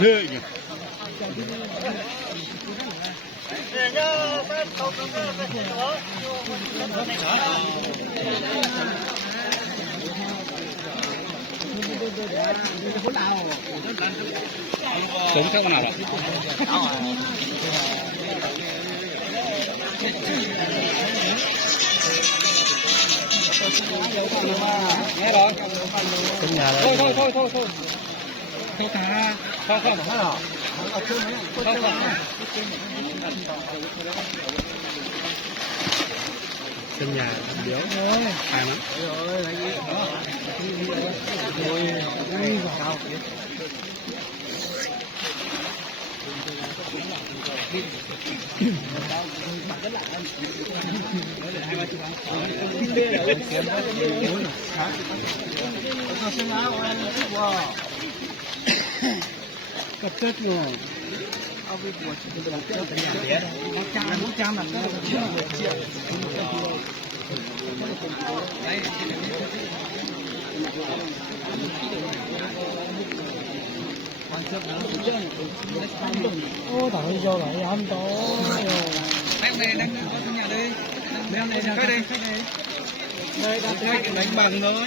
Ghê nhỉ. Sống theo nào rồi? Nghe rồi. Trong nhà thôi thôi thôi thôi thôi. Thôi thả. Không không không hả? Không không. Trong nhà điếu thôi. Phải lắm. Rồi lấy gì? Rồi sao? Cắt cắt luôn. Trăm là ô thằng vô lại ăn to. Em này đánh có nhà đây. Em này cái đây. Đây đánh bằng thôi.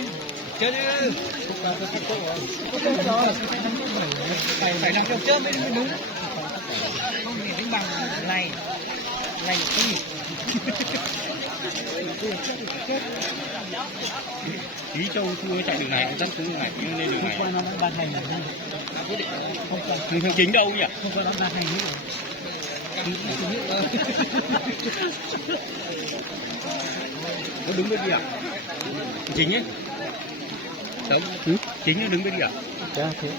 Chơi đi. Phải làm cho chơi mới đúng. Không thì đánh bằng này cái Ý Châu chưa chạy đường này, rất xuống đường này, nhưng lên đường này. Ban hành là không phải chính đâu nhỉ? Không có ban hành nữa. Nó đứng bên kia à? Chính ấy. Đúng. Chính nó đứng bên kia à? Dạ thế.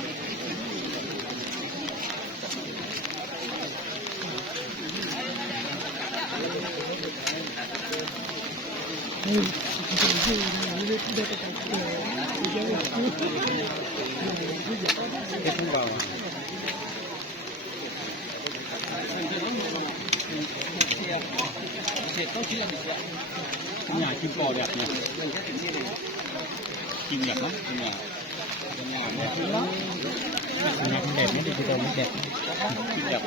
Cái không vào. Nhà chim bò đẹp nhỉ. Chim đẹp lắm, nhà đẹp. Nhà không đẹp, nó đi từ đầu nó đẹp. Chim đẹp.